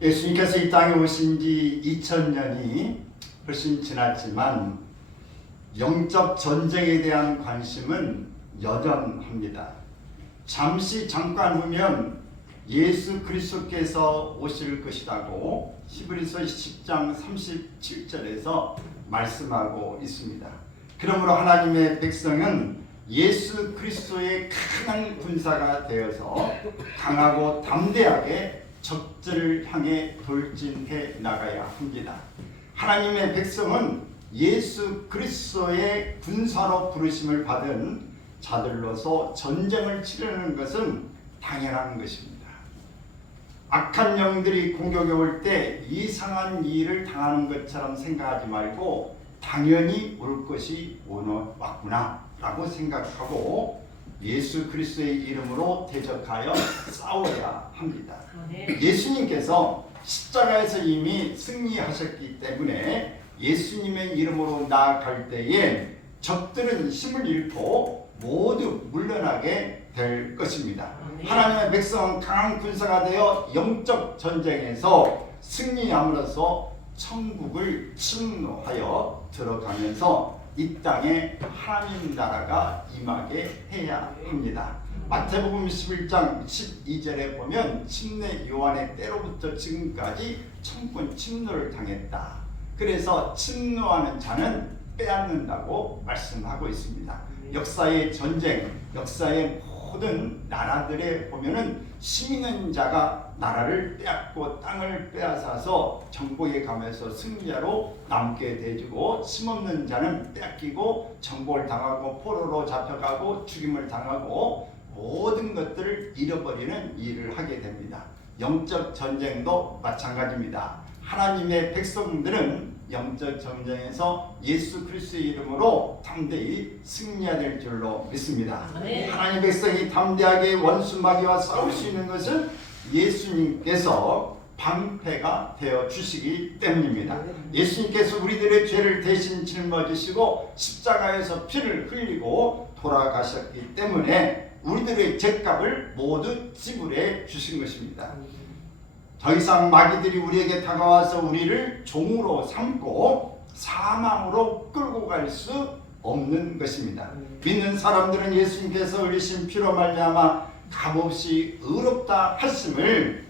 예수님께서 이 땅에 오신 지 2000년이 훨씬 지났지만 영적 전쟁에 대한 관심은 여전합니다. 잠깐 후면 예수 그리스도께서 오실 것이라고 히브리서 10장 37절에서 말씀하고 있습니다. 그러므로 하나님의 백성은 예수 그리스도의 강한 군사가 되어서 강하고 담대하게 적들을 향해 돌진해 나가야 합니다. 하나님의 백성은 예수 그리스도의 군사로 부르심을 받은 자들로서 전쟁을 치르는 것은 당연한 것입니다. 악한 영들이 공격해 올 때 이상한 일을 당하는 것처럼 생각하지 말고 당연히 올 것이 왔구나 라고 생각하고 예수 그리스도의 이름으로 대적하여 싸워야 합니다. 예수님께서 십자가에서 이미 승리하셨기 때문에 예수님의 이름으로 나아갈 때에 적들은 힘을 잃고 모두 물러나게 될 것입니다. 하나님의 백성은 강한 군사가 되어 영적 전쟁에서 승리함으로써 천국을 침노하여 들어가면서 이 땅에 하나님 나라가 임하게 해야 합니다. 마태복음 11장 12절에 보면 침례 요한의 때로부터 지금까지 천군 침노를 당했다. 그래서 침노하는 자는 빼앗는다고 말씀하고 있습니다. 역사의 전쟁, 역사의 모든 나라들에 보면은 힘 있는 자가 나라를 빼앗고 땅을 빼앗아서 정복에 가면서 승리자로 남게 되고 힘없는 자는 뺏기고 정복을 당하고 포로로 잡혀가고 죽임을 당하고 모든 것들을 잃어버리는 일을 하게 됩니다. 영적 전쟁도 마찬가지입니다. 하나님의 백성들은 영적 전쟁에서 예수 그리스도의 이름으로 담대히 승리해야 될 줄로 믿습니다. 하나님의 백성이 담대하게 원수 마귀와 싸울 수 있는 것은 예수님께서 방패가 되어 주시기 때문입니다. 예수님께서 우리들의 죄를 대신 짊어지시고 십자가에서 피를 흘리고 돌아가셨기 때문에 우리들의 죄값을 모두 지불해 주신 것입니다. 더 이상 마귀들이 우리에게 다가와서 우리를 종으로 삼고 사망으로 끌고 갈 수 없는 것입니다. 믿는 사람들은 예수님께서 흘리신 피로 말미암아 값없이 의롭다 하심을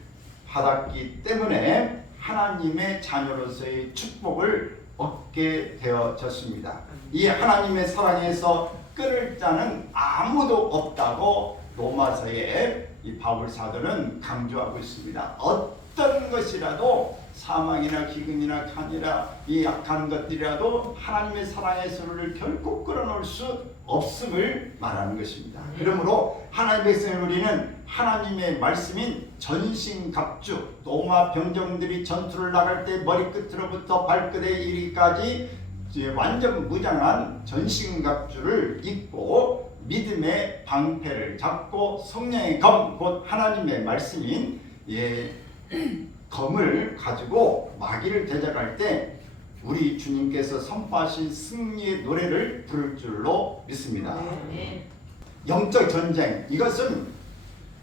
받았기 때문에 하나님의 자녀로서의 축복을 얻게 되어졌습니다. 이 하나님의 사랑에서 끊을 자는 아무도 없다고 로마서에 이 바울 사도는 강조하고 있습니다. 어떤 것이라도 사망이나 기근이나 간이라 이 약한 것들이라도 하나님의 사랑의 손을 결코 끌어놓을 수 없음을 말하는 것입니다. 그러므로 하나님의 백성을 우리는 하나님의 말씀인 전신갑주, 로마 병정들이 전투를 나갈 때 머리끝으로부터 발끝에 이르기까지 완전 무장한 전신갑주를 입고 믿음의 방패를 잡고 성령의 검, 곧 하나님의 말씀인 검을 가지고 마귀를 대적할 때 우리 주님께서 선포하신 승리의 노래를 부를 줄로 믿습니다. 영적 전쟁, 이것은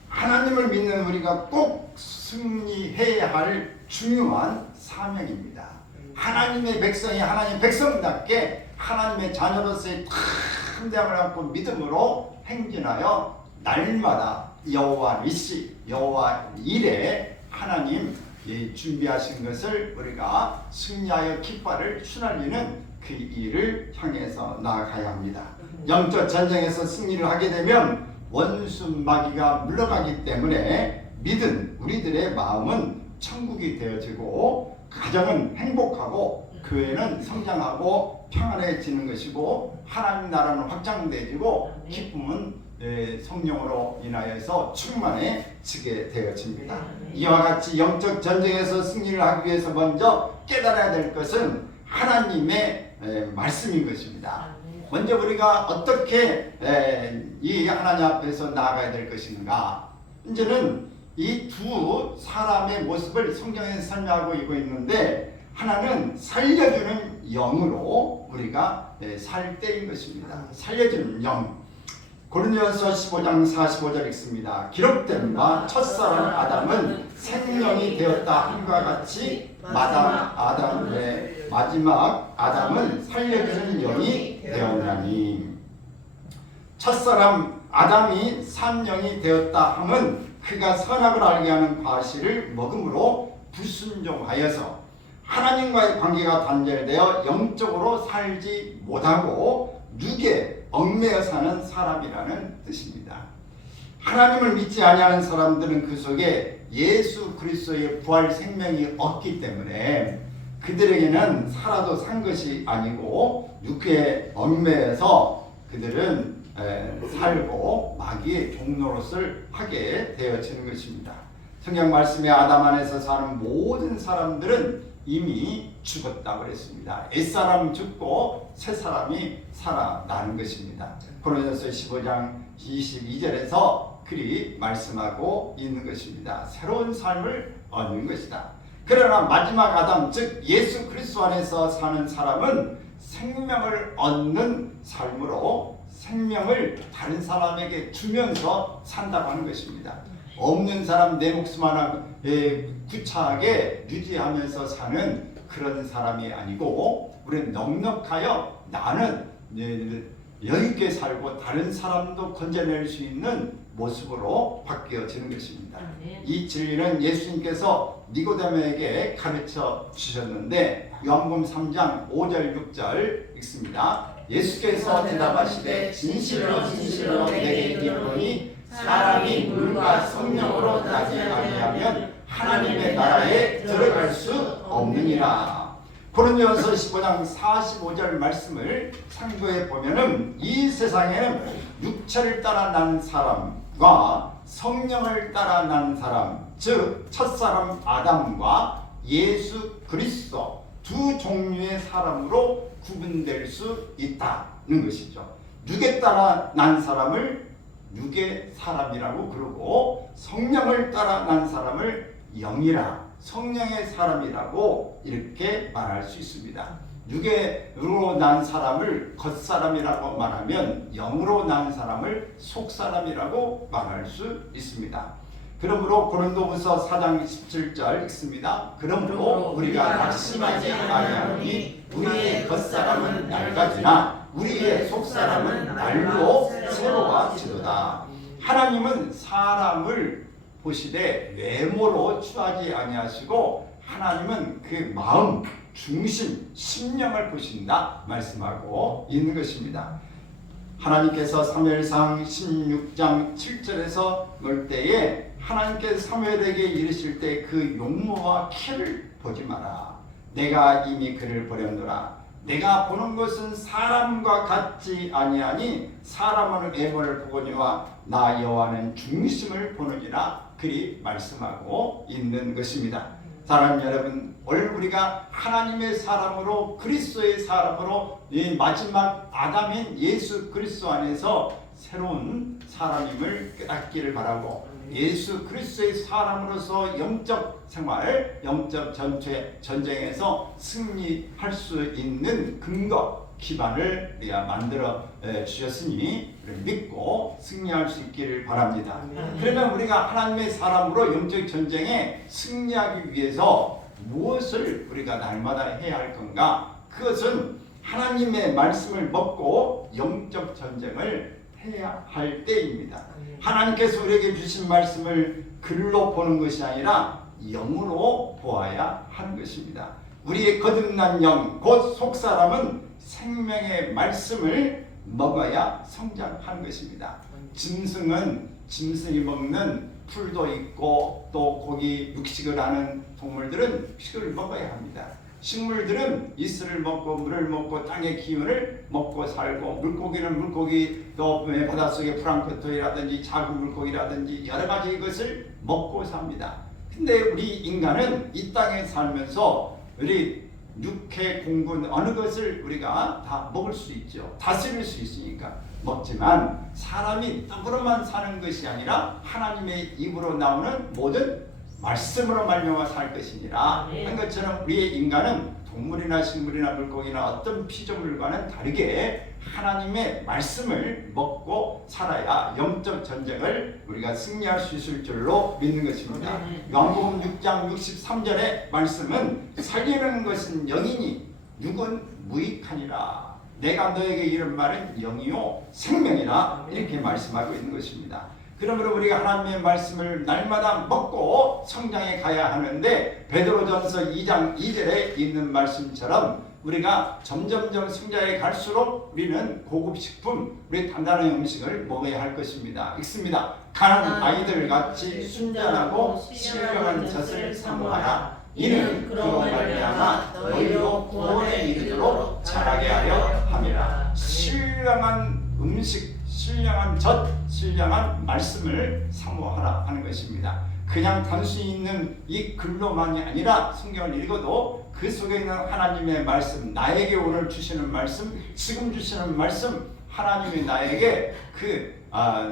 하나님을 믿는 우리가 꼭 승리해야 할 중요한 사명입니다. 하나님의 백성이 하나님의 백성답게 하나님의 자녀로서의 담대함을 갖고 믿음으로 행진하여 날마다 여호와 니시, 여호와 일에 하나님 준비하신 것을 우리가 승리하여 깃발을 휘날리는 그 일을 향해서 나아가야 합니다. 영적 전쟁에서 승리를 하게 되면 원수 마귀가 물러가기 때문에 믿은 우리들의 마음은 천국이 되어지고 가정은 행복하고 교회는 성장하고 평안해지는 것이고 하나님 나라는 확장되어지고 기쁨은 성령으로 인하여서 충만해지게 되어집니다. 이와 같이 영적 전쟁에서 승리를 하기 위해서 먼저 깨달아야 될 것은 하나님의 말씀인 것입니다. 먼저 우리가 어떻게 이 하나님 앞에서 나아가야 될 것인가. 이제는 이 두 사람의 모습을 성경에서 설명하고 있는데 하나는 살려주는 영으로 우리가 살 때인 것입니다. 살려주는 영, 고린도전서 15장 45절 읽습니다. 기록된 바 첫사람 아담은 생명이 되었다 함과 같이 마지막 아담은 살려주는 영이 되었나니. 첫사람 아담이 산 영이 되었다 함은 그가 선악을 알게 하는 과실을 먹음으로 불순종하여서 하나님과의 관계가 단절되어 영적으로 살지 못하고 육에 얽매여 사는 사람이라는 뜻입니다. 하나님을 믿지 아니하는 사람들은 그 속에 예수 그리스도의 부활 생명이 없기 때문에 그들에게는 살아도 산 것이 아니고 육에 얽매여서 그들은 살고 마귀의 종노릇을 하게 되어지는 것입니다. 성경 말씀에 아담 안에서 사는 모든 사람들은 이미 죽었다고 그랬습니다. 옛사람 죽고 새사람이 살아나는 것입니다. 고린도전서 15장 22절에서 그리 말씀하고 있는 것입니다. 새로운 삶을 얻는 것이다. 그러나 마지막 아담 즉 예수 그리스도 안에서 사는 사람은 생명을 얻는 삶으로 생명을 다른 사람에게 주면서 산다고 하는 것입니다. 없는 사람 내 목숨 하나 구차하게 유지하면서 사는 그런 사람이 아니고 우리는 넉넉하여 나는 여유있게 살고 다른 사람도 건져낼 수 있는 모습으로 바뀌어지는 것입니다. 이 진리는 예수님께서 니고데모에게 가르쳐 주셨는데 요한복음 3장 5절 6절 읽습니다. 예수께서 대답하시되 진실로 진실로 내게 이르노니 사람이 물과 성령으로 나지 아니하면 하나님의 나라에 들어갈 수 없느니라. 고린도전서 15장 45절 말씀을 참고해 보면은 이 세상에는 육체를 따라 난 사람과 성령을 따라 난 사람, 즉 첫사람 아담과 예수 그리스도 두 종류의 사람으로 구분될 수 있다는 것이죠. 육에 따라 난 사람을 육의 사람이라고 그러고 성령을 따라 난 사람을 영이라 성령의 사람이라고 이렇게 말할 수 있습니다. 육으로 난 사람을 겉사람이라고 말하면 영으로 난 사람을 속사람이라고 말할 수 있습니다. 그러므로 고린도후서 4장 17절 읽습니다. 그러므로 우리가 낙심하지 아니하노니 우리의 겉사람은 낡아지나 우리의 속사람은 날로 새로워지도다. 하나님은 사람을 보시되 외모로 취하지 아니하시고 하나님은 그 마음, 중심, 심령을 보신다 말씀하고 있는 것입니다. 하나님께서 사무엘상 16장 7절에서 볼 때에 하나님께서 사무엘에게 이르실 때 그 용모와 키를 보지 마라. 내가 이미 그를 버렸노라. 내가 보는 것은 사람과 같지 아니하니 사람은 외모를 보거니와 나 여호와는 중심을 보느니라 그리 말씀하고 있는 것입니다. 사랑하는 여러분, 오늘 우리가 하나님의 사람으로 그리스도의 사람으로 이 마지막 아담인 예수 그리스도 안에서 새로운 사람임을 깨닫기를 바라고 예수 그리스도의 사람으로서 영적 생활, 영적 전쟁에서 승리할 수 있는 근거, 기반을 우리가 만들어 주셨으니 믿고 승리할 수 있기를 바랍니다. 그러면 우리가 하나님의 사람으로 영적 전쟁에 승리하기 위해서 무엇을 우리가 날마다 해야 할 건가? 그것은 하나님의 말씀을 먹고 영적 전쟁을 해야 할 때입니다. 하나님께서 우리에게 주신 말씀을 글로 보는 것이 아니라 영으로 보아야 하는 것입니다. 우리의 거듭난 영, 곧 속사람은 생명의 말씀을 먹어야 성장하는 것입니다. 짐승은 짐승이 먹는 풀도 있고 또 고기 육식을 하는 동물들은 육식을 먹어야 합니다. 식물들은 이슬을 먹고 물을 먹고 땅의 기운을 먹고 살고 물고기는 물고기 또 바닷속의 플랑크톤이라든지 작은 물고기라든지 여러 가지 것을 먹고 삽니다. 근데 우리 인간은 이 땅에 살면서 우리 육해 공군 어느 것을 우리가 다 먹을 수 있죠. 다스릴 수 있으니까 먹지만 사람이 떡으로만 사는 것이 아니라 하나님의 입으로 나오는 모든 말씀으로 말미암아 살 것이니라 한 것처럼 우리의 인간은 동물이나 식물이나 물고기나 어떤 피조물과는 다르게 하나님의 말씀을 먹고 살아야 영적 전쟁을 우리가 승리할 수 있을 줄로 믿는 것입니다. 요한복음 6장 63절의 말씀은 살리는 것은 영이니 육은 무익하니라. 내가 너에게 이른 말은 영이요 생명이라 이렇게 말씀하고 있는 것입니다. 그러므로 우리가 하나님의 말씀을 날마다 먹고 성장해 가야 하는데 베드로전서 2장 2절에 있는 말씀처럼 우리가 점점점 성장해 갈수록 우리는 고급 식품, 우리 단단한 음식을 먹어야 할 것입니다. 읽습니다. 가난한 아이들 같이 순전하고 신령한 젖을 사모하라. 이는 그로 말미암아 너희로 구원에 이르도록 자라게 하려 함이라. 신령한 음식, 신령한 젖, 신령한 말씀을 사모하라 하는 것입니다. 그냥 단순히 있는 이 글로만이 아니라 성경을 읽어도 그 속에 있는 하나님의 말씀, 나에게 오늘 주시는 말씀, 지금 주시는 말씀, 하나님이 나에게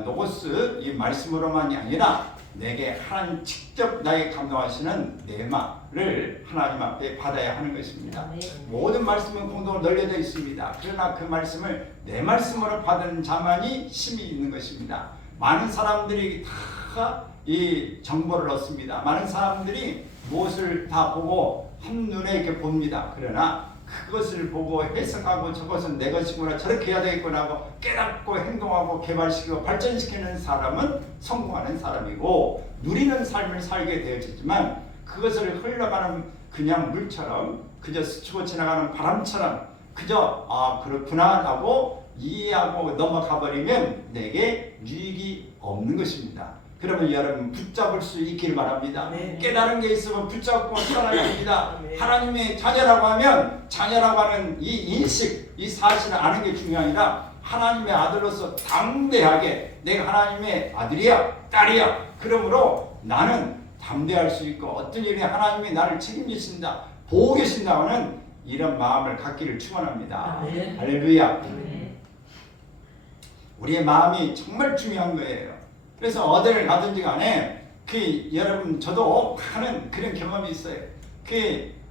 노고스 이 말씀으로만이 아니라 내게 하나님 직접 나에게 감동하시는 내마를 하나님 앞에 받아야 하는 것입니다. 모든 말씀은 공동으로 널려져 있습니다. 그러나 그 말씀을 내 말씀으로 받은 자만이 힘이 있는 것입니다. 많은 사람들이 다 이 정보를 얻습니다. 많은 사람들이 무엇을 다 보고 한눈에 이렇게 봅니다. 그러나 그것을 보고 해석하고 저것은 내 것이구나, 저렇게 해야 되겠구나 하고 깨닫고 행동하고 개발시키고 발전시키는 사람은 성공하는 사람이고 누리는 삶을 살게 되어지지만 그것을 흘러가는 그냥 물처럼 그저 스치고 지나가는 바람처럼 그저 그렇구나 하고 이해하고 넘어가 버리면 내게 유익이 없는 것입니다. 그러면 여러분 붙잡을 수 있기를 바랍니다. 깨달은 게 있으면 붙잡고 살아야 합니다. 하나님의 자녀라고 하면 자녀라고 하는 이 인식, 이 사실을 아는 게 중요한 게 아니라 하나님의 아들로서 담대하게 내가 하나님의 아들이야, 딸이야. 그러므로 나는 담대할 수 있고 어떤 일에 하나님이 나를 책임지신다, 보고 계신다는 이런 마음을 갖기를 축원합니다. 할렐루야. 우리의 마음이 정말 중요한 거예요. 그래서 어디를 가든지 간에 여러분 저도 하는 그런 경험이 있어요.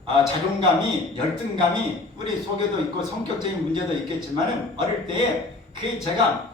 자존감이, 열등감이 우리 속에도 있고 성격적인 문제도 있겠지만은 어릴 때에 제가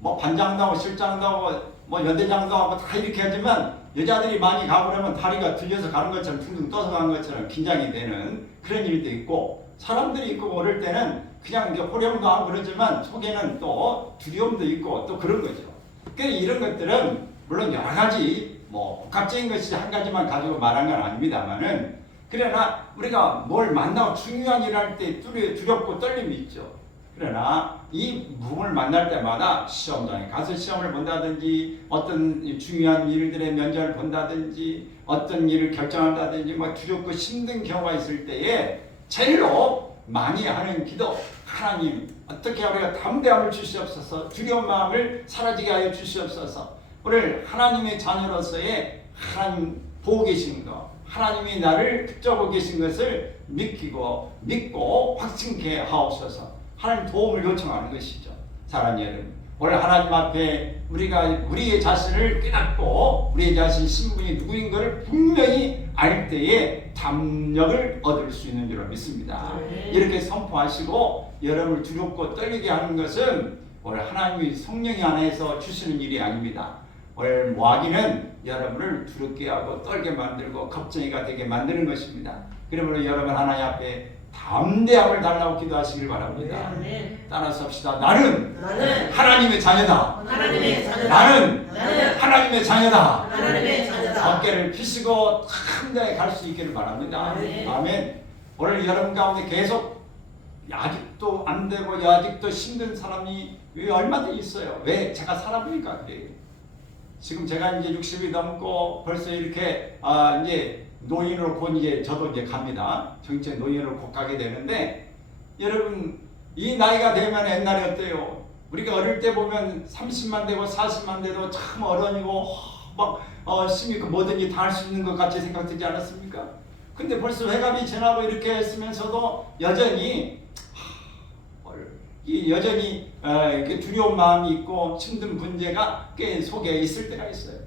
뭐 반장도 하고 실장도 하고 뭐 연대장도 하고 다 이렇게 하지만 여자들이 많이 가고 그러면 다리가 들려서 가는 것처럼 둥둥 떠서 가는 것처럼 긴장이 되는 그런 일도 있고 사람들이 있고 어릴 때는 그냥 이제 호령도 하고 그러지만 속에는 또 두려움도 있고 또 그런 거죠. 이런 것들은 물론 여러 가지 복합적인 것이 한 가지만 가지고 말한 건 아닙니다만은 그러나 우리가 뭘 만나고 중요한 일을 할 때 두렵고 떨림이 있죠. 그러나 이 부분을 만날 때마다 시험장에 가서 시험을 본다든지 어떤 중요한 일들의 면접을 본다든지 어떤 일을 결정한다든지 두렵고 힘든 경우가 있을 때에 제일로 많이 하는 기도, 하나님 어떻게 우리가 담대함을 주시옵소서, 두려운 마음을 사라지게 하여 주시옵소서. 오늘 하나님의 자녀로서의 하나님 보고 계신 것, 하나님이 나를 붙잡고 계신 것을 믿고 확신케 하옵소서. 하나님 도움을 요청하는 것이죠. 사랑하는 여러분, 오늘 하나님 앞에 우리가 우리의 자신을 깨닫고 우리의 자신 신분이 누구인 것을 분명히 알 때에 담력을 얻을 수 있는 줄 믿습니다. 이렇게 선포하시고 여러분을 두렵고 떨리게 하는 것은 오늘 하나님의 성령이 안에서 주시는 일이 아닙니다. 오늘 모하기는 여러분을 두렵게 하고 떨게 만들고 걱정이가 되게 만드는 것입니다. 그러므로 여러분 하나님 앞에 담대함을 달라고 기도하시길 바랍니다. 따라서 합시다. 나는 하나님의 자녀다. 나는 하나님의 자녀다. 어깨를 펴시고 담대하게 갈 수 있기를 바랍니다. 아멘. 오늘 여러분 가운데 계속 아직도 안 되고 아직도 힘든 사람이 얼마든지 있어요. 왜? 제가 살아보니까 그래요. 지금 제가 이제 60이 넘고 벌써 이렇게 이제 노인으로 곧 이제 저도 이제 갑니다. 정체 노인으로 곧 가게 되는데 여러분 이 나이가 되면 옛날에 어때요? 우리가 어릴 때 보면 30만 되고 40만 돼도 참 어른이고 힘이 뭐든지 다 할 수 있는 것 같이 생각되지 않았습니까? 근데 벌써 회갑이 지나고 이렇게 했으면서도 여전히 두려운 마음이 있고 힘든 문제가 꽤 속에 있을 때가 있어요.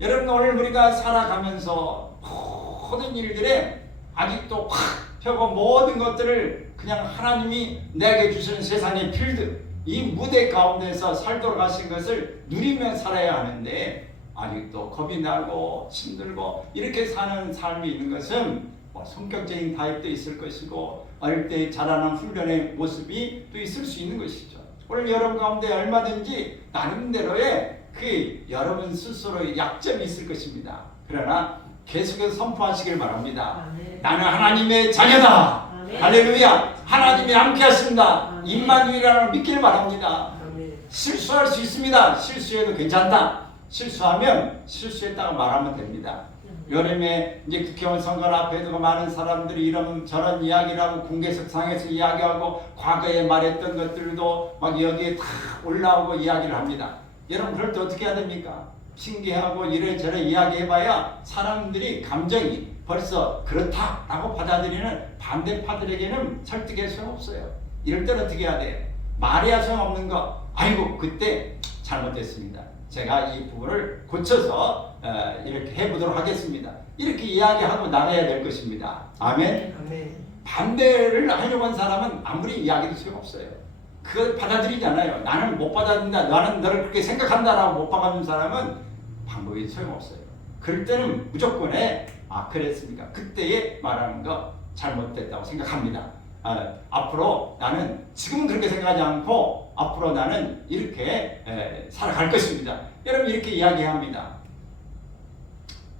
여러분 오늘 우리가 살아가면서 모든 일들에 아직도 확 펴고 모든 것들을 그냥 하나님이 내게 주신 세상의 필드 이 무대 가운데서 살도록 하신 것을 누리며 살아야 하는데 아직도 겁이 나고 힘들고 이렇게 사는 삶이 있는 것은 뭐 성격적인 타입도 있을 것이고 어릴 때 자라난 훈련의 모습이 또 있을 수 있는 것이죠. 오늘 여러분 가운데 얼마든지 나름대로의 그 여러분 스스로의 약점이 있을 것입니다. 그러나 계속해서 선포하시길 바랍니다. 아멘. 나는 하나님의 자녀다. 아멘. 할렐루야. 하나님이 함께 하신다. 임마누엘이라는 믿기를 바랍니다. 아멘. 실수할 수 있습니다. 실수해도 괜찮다. 실수하면 실수했다고 말하면 됩니다. 여름에 이제 국회의원 선거 앞에도 많은 사람들이 이런 저런 이야기를 하고 공개석상에서 이야기하고 과거에 말했던 것들도 막 여기에 다 올라오고 이야기를 합니다. 여러분 그럴 때 어떻게 해야 됩니까? 핑계하고 이래저래 이야기해봐야 사람들이 감정이 벌써 그렇다라고 받아들이는 반대파들에게는 설득할 수가 없어요. 이럴 때는 어떻게 해야 돼요? 말해야 소용없는 거. 아이고 그때 잘못됐습니다. 제가 이 부분을 고쳐서 이렇게 해보도록 하겠습니다. 이렇게 이야기하고 나가야 될 것입니다. 아멘. 아멘. 반대를 하려고 한 사람은 아무리 이야기도 소용없어요. 그걸 받아들이잖아요. 나는 못 받아들인다. 나는 너를 그렇게 생각한다라고 못 받아들이는 사람은 방법이 소용없어요. 그럴 때는 무조건에 그랬습니까? 그때에 말하는 거 잘못됐다고 생각합니다. 앞으로 나는 지금은 그렇게 생각하지 않고 앞으로 나는 이렇게 살아갈 것입니다. 여러분 이렇게 이야기합니다.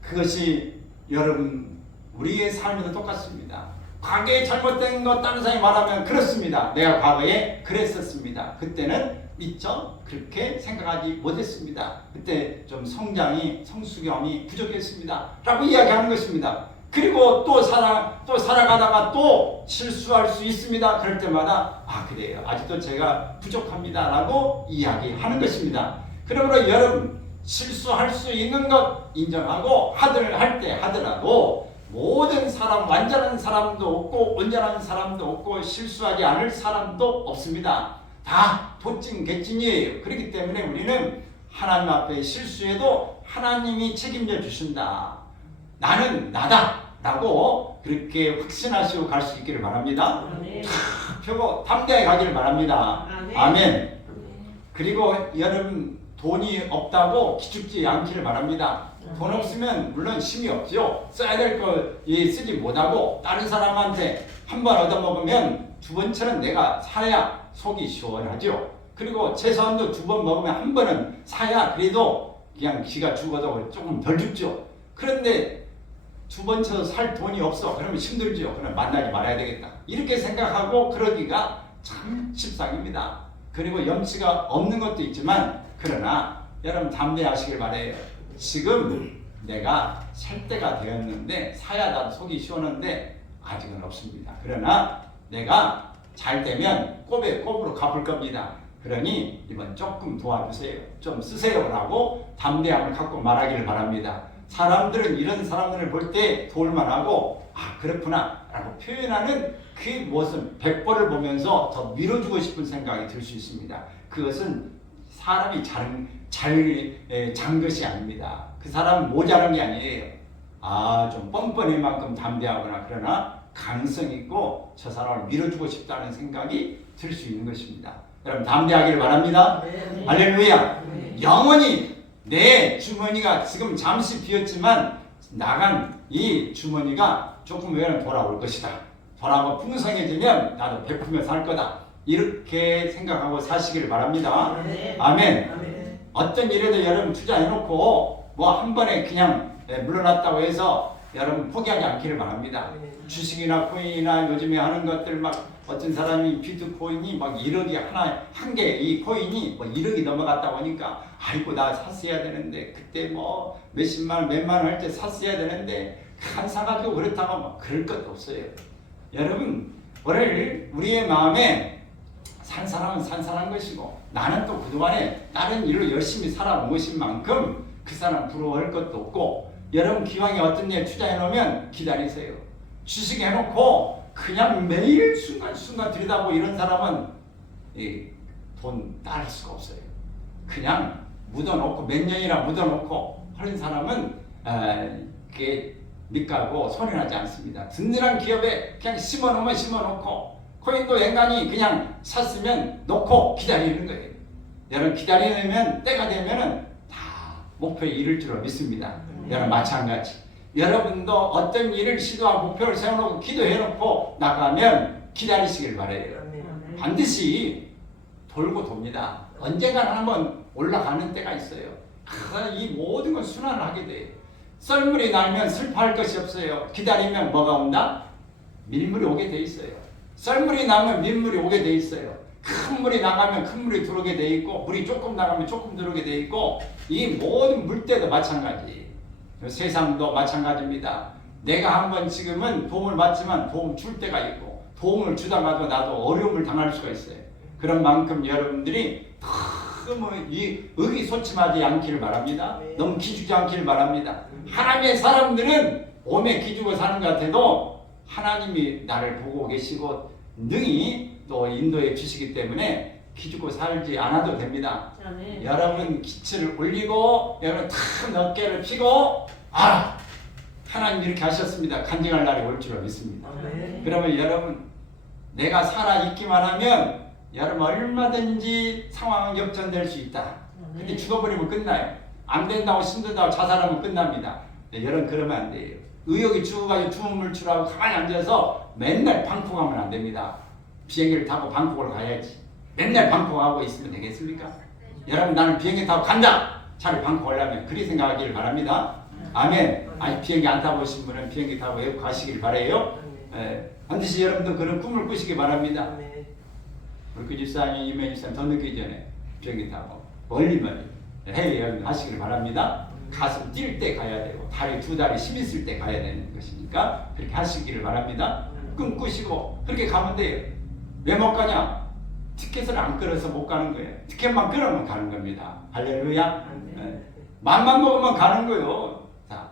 그것이 여러분 우리의 삶에도 똑같습니다. 과거에 잘못된 것 다른 사람이 말하면 그렇습니다. 내가 과거에 그랬었습니다. 그때는 미처 그렇게 생각하지 못했습니다. 그때 좀 성수경이 부족했습니다. 라고 이야기하는 것입니다. 그리고 또 살아가다가 또 실수할 수 있습니다. 그럴 때마다 그래요. 아직도 제가 부족합니다. 라고 이야기하는 것입니다. 그러므로 여러분 실수할 수 있는 것 인정하고 할 때 하더라도 모든 사람 완전한 사람도 없고 온전한 사람도 없고 실수하지 않을 사람도 없습니다. 다 도찐개찐이에요. 그렇기 때문에 우리는 하나님 앞에 실수해도 하나님이 책임져 주신다. 나는 나다 라고 그렇게 확신하시고 갈 수 있기를 바랍니다. 펴고 담대하게 가기를 바랍니다. 아멘. 아멘. 그리고 여러분 돈이 없다고 기죽지 않기를 바랍니다. 돈 없으면 물론 힘이 없죠. 써야 될 거 쓰지 못하고 다른 사람한테 한 번 얻어먹으면 두 번째는 내가 사야 속이 시원하죠. 그리고 최소한도 두 번 먹으면 한 번은 사야 그래도 그냥 지가 죽어도 조금 덜 죽죠. 그런데 두 번째도 살 돈이 없어. 그러면 힘들죠. 그럼 만나지 말아야 되겠다. 이렇게 생각하고 그러기가 참 십상입니다. 그리고 염치가 없는 것도 있지만 그러나 여러분 담대하시길 바래요. 지금 내가 살 때가 되었는데 사야 나도 속이 시원한데 아직은 없습니다. 그러나 내가 잘 되면 곱에 곱으로 갚을 겁니다. 그러니 이번 조금 도와주세요. 좀 쓰세요라고 담대함을 갖고 말하기를 바랍니다. 사람들은 이런 사람들을 볼 때 도울만하고 그렇구나 라고 표현하는 그 모습 100번을 보면서 더 밀어주고 싶은 생각이 들 수 있습니다. 그것은 사람이 잘잔 것이 아닙니다. 그 사람은 모자란 게 아니에요. 좀 뻔뻔할 만큼 담대하거나 그러나 가능성 있고 저 사람을 밀어주고 싶다는 생각이 들 수 있는 것입니다. 여러분 담대하기를 바랍니다. 네. 할렐루야. 네. 영원히 내 주머니가 지금 잠시 비었지만 나간 이 주머니가 조금 후에는 돌아올 것이다. 돌아오고 풍성해지면 나도 베풀며 살 거다. 이렇게 생각하고 사시기를 바랍니다. 네. 아멘. 아멘. 어떤 일에도 여러분 투자해놓고 뭐 한 번에 그냥 물러났다고 해서 여러분 포기하지 않기를 바랍니다. 주식이나 코인이나 요즘에 하는 것들 막 어떤 사람이 비트코인이 막 1억이 한 개 이 코인이 뭐 1억이 넘어갔다고 하니까 아이고 나 샀어야 되는데 그때 뭐 몇십만 원 몇만 원 할 때 샀어야 되는데 안 사가지고 그렇다고 막 그럴 것도 없어요. 여러분 오늘 우리의 마음에 산 사람은 산산한 것이고 나는 또 그동안에 다른 일로 열심히 살아온 것인 만큼 그 사람 부러워할 것도 없고 여러분 기왕에 어떤 일 투자해 놓으면 기다리세요. 주식 해놓고 그냥 매일 순간순간 들여다보고 이런 사람은 돈 따를 수가 없어요. 그냥 묻어놓고 몇 년이나 묻어놓고 하는 사람은 그게 밑가고 손해나지 않습니다. 든든한 기업에 그냥 심어놓으면 심어놓고 코인도 인간이 그냥 샀으면 놓고 기다리는 거예요. 여러분 기다리면 때가 되면은 다 목표에 이를 줄로 믿습니다. 여러분 마찬가지. 여러분도 어떤 일을 시도하고 목표를 세워놓고 기도해놓고 나가면 기다리시길 바라요. 반드시 돌고 돕니다. 언젠가는 한번 올라가는 때가 있어요. 이 모든 걸 순환을 하게 돼요. 썰물이 나면 슬퍼할 것이 없어요. 기다리면 뭐가 온다? 밀물이 오게 돼 있어요. 썰물이 나면 밀물이 오게 돼 있어요. 큰 물이 나가면 큰 물이 들어오게 돼 있고 물이 조금 나가면 조금 들어오게 돼 있고 이 모든 물때도 마찬가지. 세상도 마찬가지입니다. 내가 한번 지금은 도움을 받지만 도움 줄 때가 있고 도움을 주다가도 나도 어려움을 당할 수가 있어요. 그런 만큼 여러분들이 너무 이 의기소침하지 않기를 바랍니다. 너무 기죽지 않기를 바랍니다. 하나님의 사람들은 몸에 기죽어 사는 것 같아도 하나님이 나를 보고 계시고 능히 또 인도해 주시기 때문에 기죽고 살지 않아도 됩니다. 여러분 기치를 올리고 여러분 탁 어깨를 펴고 하나님 이렇게 하셨습니다. 간증할 날이 올 줄을 믿습니다. 그러면 여러분 내가 살아있기만 하면 여러분 얼마든지 상황은 역전될 수 있다. 근데 죽어버리면 끝나요. 안 된다고 힘들다고 자살하면 끝납니다. 여러분 그러면 안 돼요. 의욕이 죽어가지고 주문물 추라고 가만히 앉아서 맨날 방콕하면 안 됩니다. 비행기를 타고 방콕을 가야지. 맨날 방콕하고 있으면 되겠습니까? 여러분 나는 비행기 타고 간다. 차라리 방콕 가려면 그리 생각하기를 바랍니다. 아멘. 아니 비행기 안 타보신 분은 비행기 타고 외국 가시길 바라요. 반드시 여러분도 그런 꿈을 꾸시기 바랍니다. 우리 그 집사님이 이면 집사님 더 늦기 전에 비행기 타고 멀리 해외 여행 하시길 바랍니다. 가슴 뛸 때 가야 되고 다리 두 다리 힘 있을 때 가야 되는 것이니까 그렇게 하시기를 바랍니다. 꿈꾸시고 그렇게 가면 돼요. 왜 못 가냐? 티켓을 안 끊어서 못 가는 거예요. 티켓만 끊으면 가는 겁니다. 할렐루야. 맘만 먹으면 가는 거예요. 자,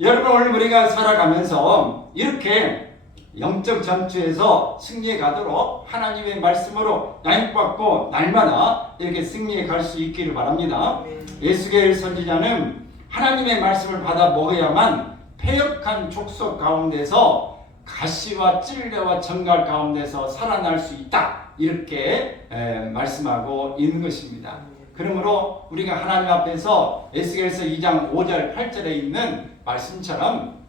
여러분 오늘 우리가 살아가면서 이렇게 영적 전투에서 승리해 가도록 하나님의 말씀으로 양육받고 날마다 이렇게 승리해 갈 수 있기를 바랍니다. 예수계의 선지자는 하나님의 말씀을 받아 먹어야만 패역한 족속 가운데서 가시와 찔레와 정갈 가운데서 살아날 수 있다. 이렇게 말씀하고 있는 것입니다. 그러므로 우리가 하나님 앞에서 에스겔서 2장 5절 8절에 있는 말씀처럼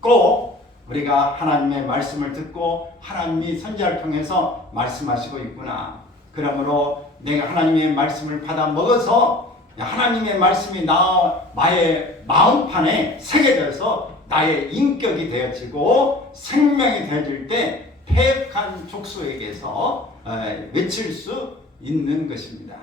꼭 우리가 하나님의 말씀을 듣고 하나님이 선지자를 통해서 말씀하시고 있구나. 그러므로 내가 하나님의 말씀을 받아 먹어서 하나님의 말씀이 나의 마음판에 새겨져서 나의 인격이 되어지고 생명이 되어질 때 패역한 족속에게서 외칠 수 있는 것입니다.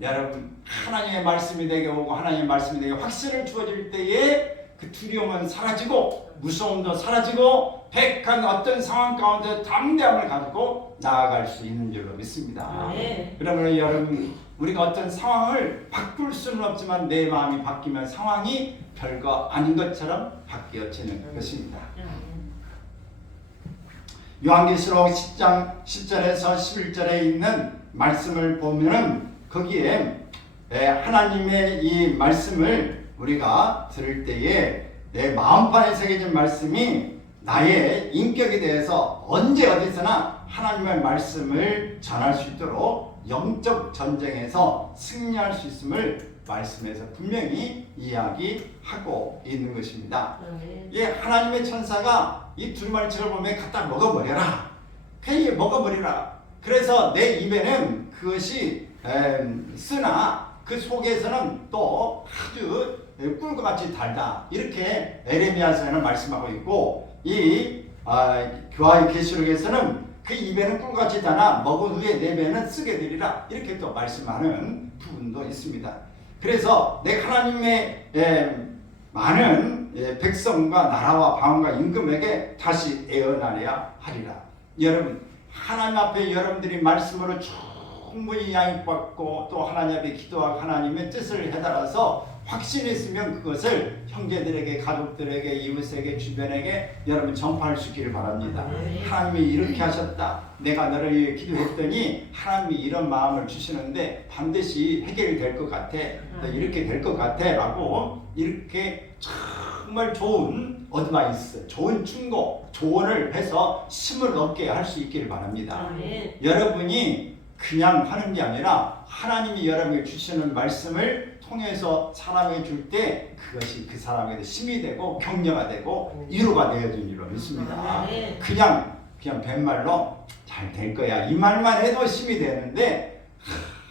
여러분 하나님의 말씀이 내게 오고 하나님의 말씀이 내게 확신을 주어질 때에 그 두려움은 사라지고 무서움도 사라지고 패역한 어떤 상황 가운데 담대함을 가지고 나아갈 수 있는 줄로 믿습니다. 그러면 여러분 우리가 어떤 상황을 바꿀 수는 없지만 내 마음이 바뀌면 상황이 별거 아닌 것처럼 바뀌어지는 것입니다. 요한계시록 10장 10절에서 11절에 있는 말씀을 보면은 거기에 하나님의 이 말씀을 우리가 들을 때에 내 마음판에 새겨진 말씀이 나의 인격에 대해서 언제 어디서나 하나님의 말씀을 전할 수 있도록 영적 전쟁에서 승리할 수 있음을 말씀에서 분명히 이야기하고 있는 것입니다. 하나님의 천사가 이 두루마리책을 보면 갖다 먹어버려라. 그냥 먹어버리라. 그래서 내 입에는 그것이 쓰나 그 속에서는 또 아주 꿀과 같이 달다. 이렇게 에레미야서에는 말씀하고 있고 이 교화의 계시록에서는 그 입에는 꿀같이 달아 먹은 후에 내 배는 쓰게 되리라. 이렇게 또 말씀하는 부분도 있습니다. 그래서 내가 하나님의 많은 백성과 나라와 방언과 임금에게 다시 애어나려야 하리라. 여러분 하나님 앞에 여러분들이 말씀으로 충분히 양육받고 또 하나님 앞에 기도하고 하나님의 뜻을 해달아서 확신했으면 그것을 형제들에게, 가족들에게, 이웃에게, 주변에게 여러분 전파할 수 있기를 바랍니다. 하나님이 이렇게 하셨다. 내가 너를 위해 기도했더니 하나님이 이런 마음을 주시는데 반드시 해결이 될 것 같아. 이렇게 될 것 같아. 라고 이렇게 정말 좋은 어드바이스, 좋은 충고, 조언을 해서 힘을 얻게 할 수 있기를 바랍니다. 여러분이 그냥 하는 게 아니라 하나님이 여러분에게 주시는 말씀을 통해서 사람에게 줄 때 그것이 그 사람에게 힘이 되고 격려가 되고 위로가 되어진 줄로 믿습니다. 그냥 뱃말로 잘 될 거야 이 말만 해도 힘이 되는데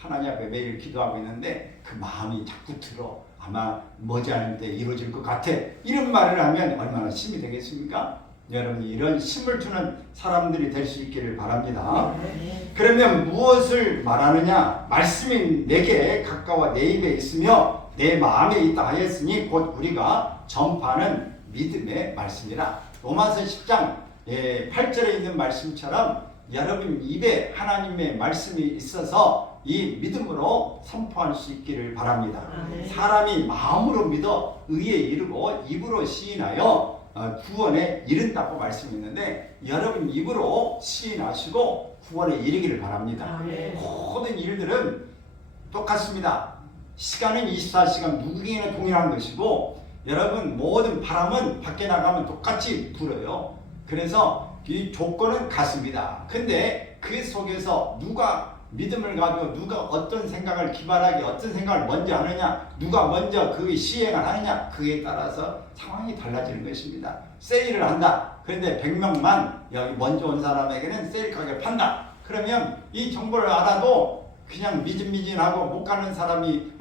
하나님 앞에 매일 기도하고 있는데 그 마음이 자꾸 들어. 아마 머지않을 때 이루어질 것 같아. 이런 말을 하면 얼마나 힘이 되겠습니까? 여러분이 이런 힘을 주는 사람들이 될 수 있기를 바랍니다. 그러면 무엇을 말하느냐? 말씀이 내게 가까워 내 입에 있으며 내 마음에 있다 하였으니 곧 우리가 전파하는 믿음의 말씀이라. 로마서 10장 8절에 있는 말씀처럼 여러분 입에 하나님의 말씀이 있어서 이 믿음으로 선포할 수 있기를 바랍니다. 사람이 마음으로 믿어 의에 이르고 입으로 시인하여 구원에 이른다고 말씀했는데 여러분 입으로 시인하시고 구원에 이르기를 바랍니다. 모든 일들은 똑같습니다. 시간은 24시간 누구에게나 동일한 것이고 여러분 모든 바람은 밖에 나가면 똑같이 불어요. 그래서 이 조건은 같습니다. 근데 그 속에서 누가 믿음을 가지고 누가 어떤 생각을 기발하게 어떤 생각을 먼저 하느냐, 누가 먼저 그 시행을 하느냐, 그에 따라서 상황이 달라지는 것입니다. 세일을 한다. 그런데 100명만 여기 먼저 온 사람에게는 세일 가격을 판다. 그러면 이 정보를 알아도 그냥 미진미진하고 못 가는 사람이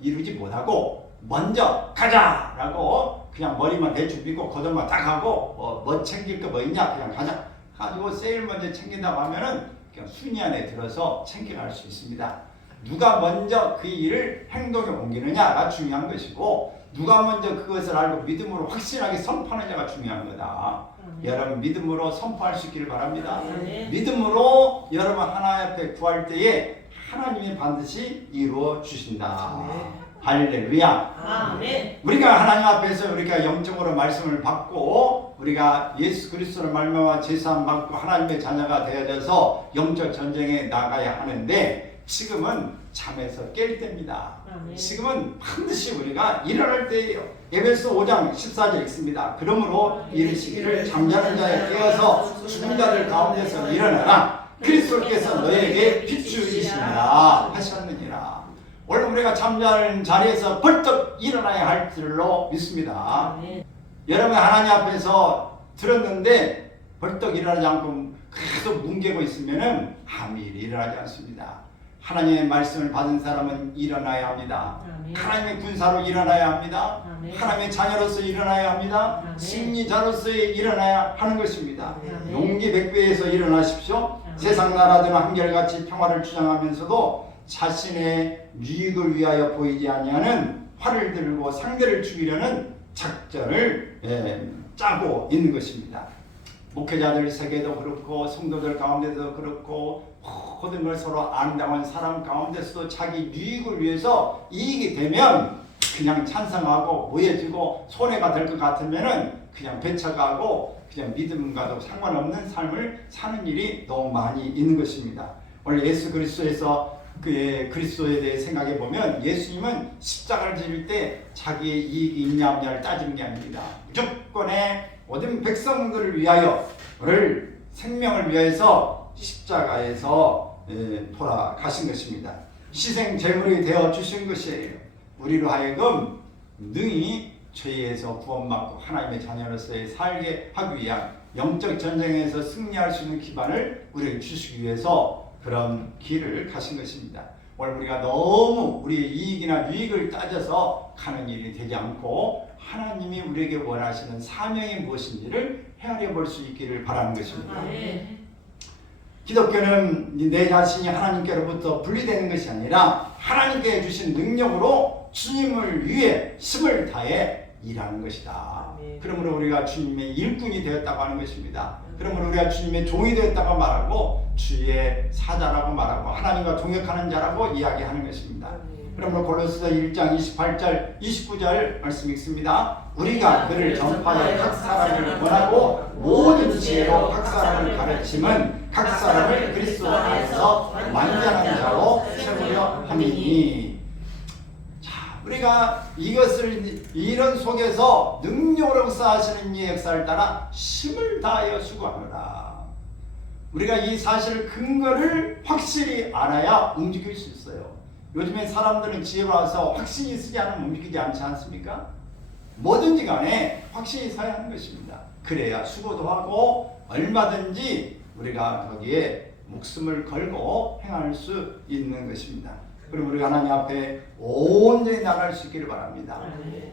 이루지 못하고 먼저 가자라고 그냥 머리만 대충 빗고 걷어만 딱 하고 뭐 챙길 거 뭐 있냐 그냥 가자 가지고 세일 먼저 챙긴다고 하면은 그냥 순위 안에 들어서 챙겨갈 수 있습니다. 누가 먼저 그 일을 행동에 옮기느냐가 중요한 것이고 누가 먼저 그것을 알고 믿음으로 확실하게 선포하느냐가 중요한 거다. 여러분 믿음으로 선포할 수 있기를 바랍니다. 믿음으로 여러분 하나님 앞에 구할 때에 하나님이 반드시 이루어 주신다. 할렐루야. 아멘. 우리가 하나님 앞에서 우리가 영적으로 말씀을 받고 우리가 예수 그리스도를 말미암아 제사함 받고 하나님의 자녀가 되어져서 영적 전쟁에 나가야 하는데 지금은 잠에서 깰 때입니다. 아멘. 지금은 반드시 우리가 일어날 때예요. 에베소 5장 14절에 있습니다. 그러므로 이르시기를 잠자는 자에 깨어서 죽은 자들 가운데서 일어나라. 그리스도께서 너에게 비추이시니라 하셨느니라. 오늘 우리가 잠자는 자리에서 벌떡 일어나야 할 줄로 믿습니다. 여러분 하나님 앞에서 들었는데 벌떡 일어나지 않고 계속 뭉개고 있으면은 아무 일이 일어나지 않습니다. 하나님의 말씀을 받은 사람은 일어나야 합니다. 하나님의 군사로 일어나야 합니다. 하나님의 자녀로서 일어나야 합니다. 승리자로서 일어나야 하는 것입니다. 용기 백배에서 일어나십시오. 세상 나라들은 한결같이 평화를 주장하면서도 자신의 유익을 위하여 보이지 아니하는 활을 들고 상대를 죽이려는 작전을 짜고 있는 것입니다. 목회자들 세계도 그렇고 성도들 가운데도 그렇고 모든 걸 서로 아름다운 사람 가운데서도 자기 유익을 위해서 이익이 되면 그냥 찬성하고 모여지고 손해가 될 것 같으면은 그냥 배척하고 그냥 믿음과도 상관없는 삶을 사는 일이 너무 많이 있는 것입니다. 원래 예수 그리스도에서 그리스도에 대해 생각해 보면 예수님은 십자가를 지을 때 자기의 이익이 있냐 없냐를 따지는 게 아닙니다. 무조건의 모든 백성들을 위하여를 생명을 위해서 십자가에서 돌아가신 것입니다. 희생 제물이 되어 주신 것이에요. 우리로 하여금 능히 죄에서 구원받고 하나님의 자녀로서의 살게 하기 위한 영적 전쟁에서 승리할 수 있는 기반을 우리에게 주시기 위해서 그런 길을 가신 것입니다. 오늘 우리가 너무 우리의 이익이나 유익을 따져서 가는 일이 되지 않고 하나님이 우리에게 원하시는 사명이 무엇인지를 헤아려 볼 수 있기를 바라는 것입니다. 기독교는 내 자신이 하나님께로부터 분리되는 것이 아니라 하나님께 주신 능력으로 주님을 위해 힘을 다해 일하는 것이다. 그러므로 우리가 주님의 일꾼이 되었다고 하는 것입니다. 그러므로 우리가 주님의 종이 되었다고 말하고 주의 사자라고 말하고 하나님과 동역하는 자라고 이야기하는 것입니다. 그러므로 골로새서 1장 28절 29절 말씀 읽습니다. 우리가 그를 전파해 각 사람을 권하고 모든 지혜로 각 사람을 가르침은 각 사람을 그리스도 안에서 완전한 자로 세우려 함이니. 자, 우리가 이것을 이런 속에서 능력으로 쌓으시는 이 역사를 따라 힘을 다하여 수고하노라. 우리가 이 사실 근거를 확실히 알아야 움직일 수 있어요. 요즘에 사람들은 지혜로워서 확신이 있지 않으면 움직이지 않지 않습니까? 뭐든지 간에 확신이 있어야 하는 것입니다. 그래야 수고도 하고 얼마든지 우리가 거기에 목숨을 걸고 행할 수 있는 것입니다. 그리고 우리가 하나님 앞에 온전히 나갈 수 있기를 바랍니다.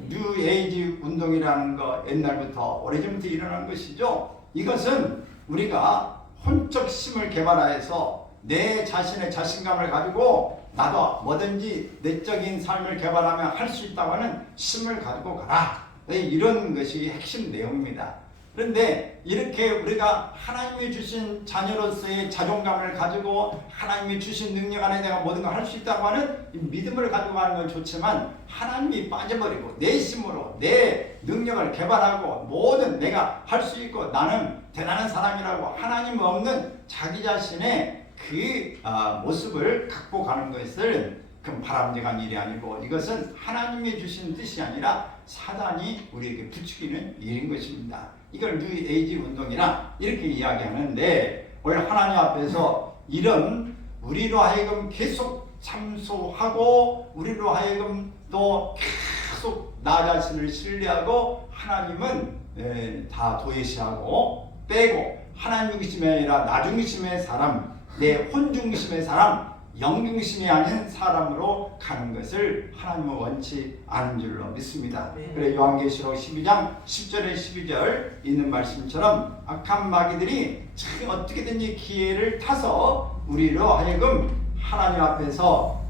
뉴 에이지 운동이라는 거 옛날부터 오래전부터 일어난 것이죠. 이것은 우리가 혼적 힘을 개발하여서 내 자신의 자신감을 가지고 나도 뭐든지 내적인 삶을 개발하며 할 수 있다고 하는 힘을 가지고 가라. 이런 것이 핵심 내용입니다. 그런데 이렇게 우리가 하나님이 주신 자녀로서의 자존감을 가지고 하나님이 주신 능력 안에 내가 모든 걸 할 수 있다고 하는 이 믿음을 가지고 가는 건 좋지만 하나님이 빠져버리고 내 힘으로 내 능력을 개발하고 모든 내가 할 수 있고 나는 대단한 사람이라고 하나님 없는 자기 자신의 그 모습을 갖고 가는 것을 그 바람직한 일이 아니고 이것은 하나님이 주신 뜻이 아니라 사단이 우리에게 부추기는 일인 것입니다. 이걸 뉴 에이지 운동이라 이렇게 이야기하는데 오늘 하나님 앞에서 이런 우리로 하여금 계속 참소하고 우리로 하여금 또 계속 나 자신을 신뢰하고 하나님은 다 도외시하고 빼고 하나님 중심이 아니라 나 중심의 사람, 내 혼중심의 사람, 영중심이 아닌 사람으로 가는 것을 하나님은 원치 않은 줄로 믿습니다. 그래 요한계시록 12장 10절에 12절 있는 말씀처럼 악한 마귀들이 참 어떻게든지 기회를 타서 우리로 하여금 하나님 앞에서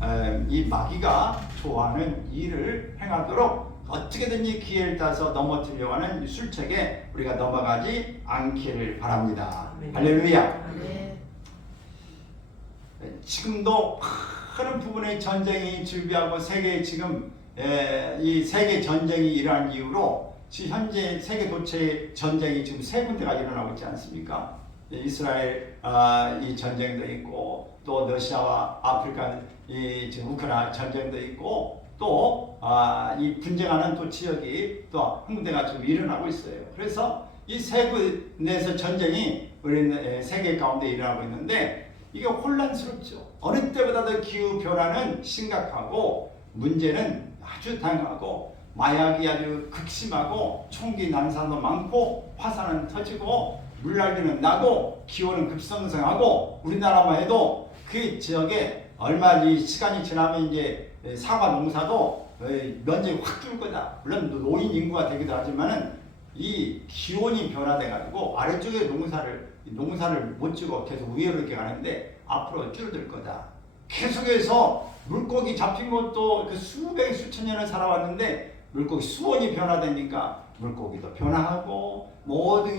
이 마귀가 좋아하는 일을 행하도록 어떻게든지 기회를 따서 넘어뜨려고 하는 술책에 우리가 넘어가지 않기를 바랍니다. 할렐루야. 지금도 많은 부분의 전쟁이 즐비하고 세계 지금 이 세계 전쟁이 일어난 이후로 지금 현재 세계 도체 전쟁이 지금 세 군데가 일어나고 있지 않습니까? 이스라엘 이 전쟁도 있고 또 러시아와 아프리카 이 지금 우크라이나 전쟁도 있고 또 이 분쟁하는 또 지역이 또 한 군데가 지금 일어나고 있어요. 그래서 이 세 군데에서 전쟁이 우리 세계 가운데 일어나고 있는데 이게 혼란스럽죠. 어느 때보다도 기후 변화는 심각하고 문제는 아주 다양하고 마약이 아주 극심하고 총기 난사도 많고 화산은 터지고 물난리는 나고 기온은 급상승하고 우리나라만 해도 그 지역에 얼마 시간이 지나면 이제 사과 농사도 면적이 확 줄 거다. 물론 노인 인구가 되기도 하지만은 이 기온이 변화돼 가지고 아래쪽에 농사를 못 지고 계속 위로 이렇게 가는데 앞으로 줄어들 거다. 계속해서 물고기 잡힌 것도 그 수백 수천 년을 살아왔는데 물고기 수온이 변화되니까 물고기도 변화하고 모든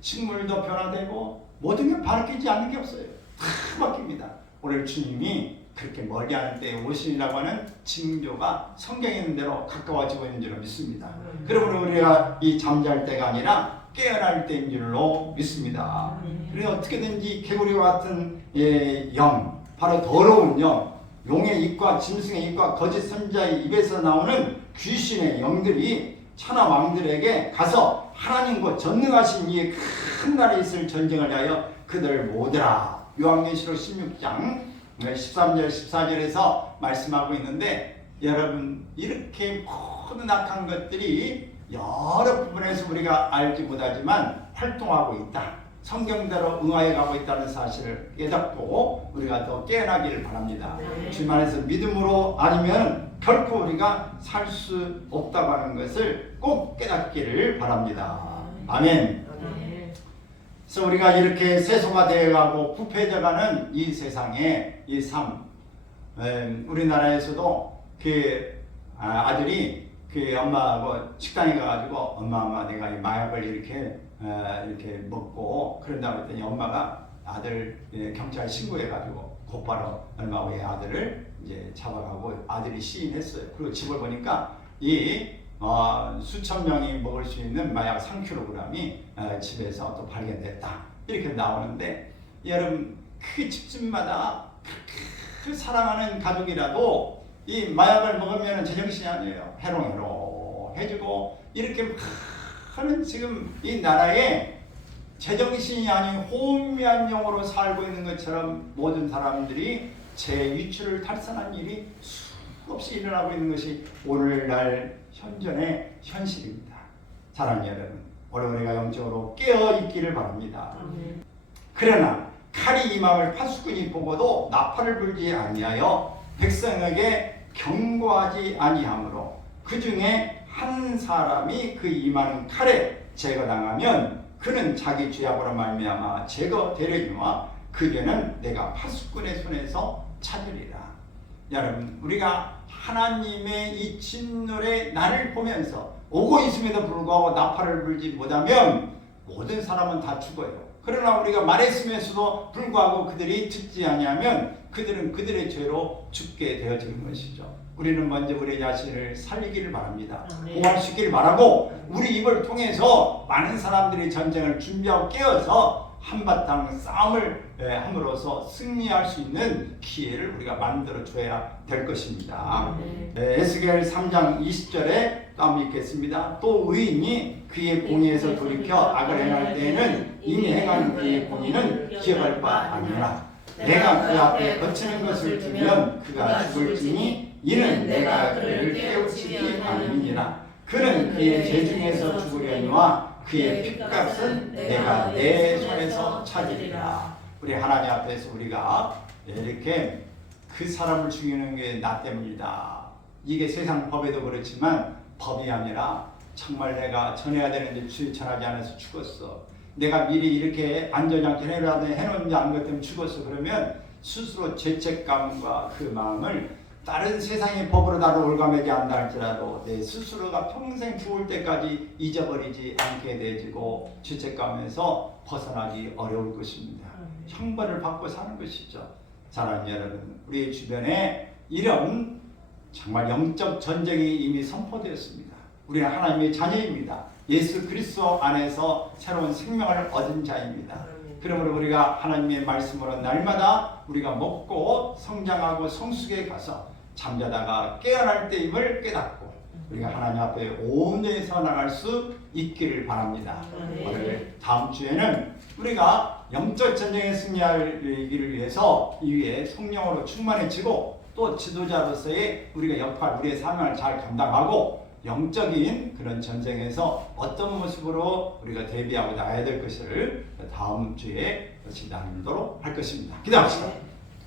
식물도 변화되고 모든 게 바뀌지 않는 게 없어요. 다 바뀝니다. 오늘 주님이 그렇게 멀리 하는 때에 오신이라고 하는 징조가 성경에 있는 대로 가까워지고 있는 줄로 믿습니다. 그러므로 우리가 이 잠잘 때가 아니라 깨어날 때인 줄로 믿습니다. 그래서 어떻게든지 개구리와 같은 영, 바로 더러운 영, 용의 입과 짐승의 입과 거짓 선지자의 입에서 나오는 귀신의 영들이 천하 왕들에게 가서 하나님과 전능하신 이의 큰 나라에 있을 전쟁을 위하여 그들을 모으라. 요한계시록 16장 13절 14절에서 말씀하고 있는데 여러분 이렇게 모든 악한 것들이 여러 부분에서 우리가 알지 못하지만 활동하고 있다. 성경대로 응하여 가고 있다는 사실을 깨닫고 우리가 더 깨어나기를 바랍니다. 주님 안에서 믿음으로 아니면 결코 우리가 살 수 없다고 하는 것을 꼭 깨닫기를 바랍니다. 아멘. 그래서 우리가 이렇게 세소가 되어가고 부패져가는 이 세상의 이 삶, 우리나라에서도 그 아들이 그 엄마하고 식당에 가가지고 엄마 내가 이 마약을 이렇게 먹고 그런다고 했더니 엄마가 아들 경찰 신고해가지고 곧바로 얼마 후에 아들을 이제 잡아가고 아들이 시인했어요. 그리고 집을 보니까 이 수천 명이 먹을 수 있는 마약 3kg이 집에서 또 발견됐다. 이렇게 나오는데 여러분 그 집집마다 그 사랑하는 가족이라도 이 마약을 먹으면 제정신이 아니에요. 해롱해롱 해주고 이렇게 하는 지금 이 나라에 제정신이 아닌 호미한 영으로 살고 있는 것처럼 모든 사람들이 재유출을 탈선한 일이 수없이 일어나고 있는 것이 오늘날 현존의 현실입니다. 사랑하는 여러분, 오래오래가 영적으로 깨어있기를 바랍니다. 그러나 칼이 임함을 파수꾼이 보고도 나팔을 불지 아니하여 백성에게 경고하지 아니하므로 그 중에 한 사람이 그 임하는 칼에 제거당하면 그는 자기 죄악으로 말미암아 제거되려니와 그 죄는 내가 파수꾼의 손에서 찾으리라. 여러분, 우리가 하나님의 이 진노의 날을 보면서 오고 있음에도 불구하고 나팔을 불지 못하면 모든 사람은 다 죽어요. 그러나 우리가 말했음에도 불구하고 그들이 듣지 아니하면 그들은 그들의 죄로 죽게 되어지는 것이죠. 우리는 먼저 우리 자신을 살리기를 바랍니다. 구원시키기를 바라고 우리 입을 통해서 많은 사람들이 전쟁을 준비하고 깨어서 한바탕 싸움을 함으로써 승리할 수 있는 기회를 우리가 만들어줘야 될 것입니다. 에스겔 3장 20절에 또 한번 읽겠습니다. 또 의인이 그의 공의에서 돌이켜 악을 행할 때에는 이미 행한 그의 공의는 기억할 바 아니라 내가 그 앞에 거치는 것을 두면 그가 죽을지니 이는 내가 그를 깨우치지 않음이니라. 그는 그의 죄중에서 죽으려니와 그의 핏값은 내가 내 손에서 찾으리라. 우리 하나님 앞에서 우리가 이렇게 그 사람을 죽이는 게 나 때문이다. 이게 세상 법에도 그렇지만 법이 아니라 정말 내가 전해야 되는데 전하지 않아서 죽었어. 내가 미리 이렇게 안전장치 해놓지 않은 것 때문에 죽었어. 그러면 스스로 죄책감과 그 마음을 다른 세상의 법으로 나를 올가매지 않다 할지라도 내 스스로가 평생 죽을 때까지 잊어버리지 않게 되지고 죄책감에서 벗어나기 어려울 것입니다. 형벌을 받고 사는 것이죠. 사랑하는 여러분, 우리 주변에 이런 정말 영적 전쟁이 이미 선포되었습니다. 우리는 하나님의 자녀입니다. 예수 그리스도 안에서 새로운 생명을 얻은 자입니다. 그러므로 우리가 하나님의 말씀으로 날마다 우리가 먹고 성장하고 성숙에 가서 잠자다가 깨어날 때임을 깨닫고 우리가 하나님 앞에 온전히 서 나갈 수 있기를 바랍니다. 오늘 다음 주에는 우리가 영적 전쟁에 승리하기를 위해서 이 위에 성령으로 충만해지고 또 지도자로서의 우리가 역할, 우리의 사명을 잘 감당하고 영적인 그런 전쟁에서 어떤 모습으로 우리가 대비하고 나가야 될 것을 다음 주에 같이 나누도록 할 것입니다. 기도합시다.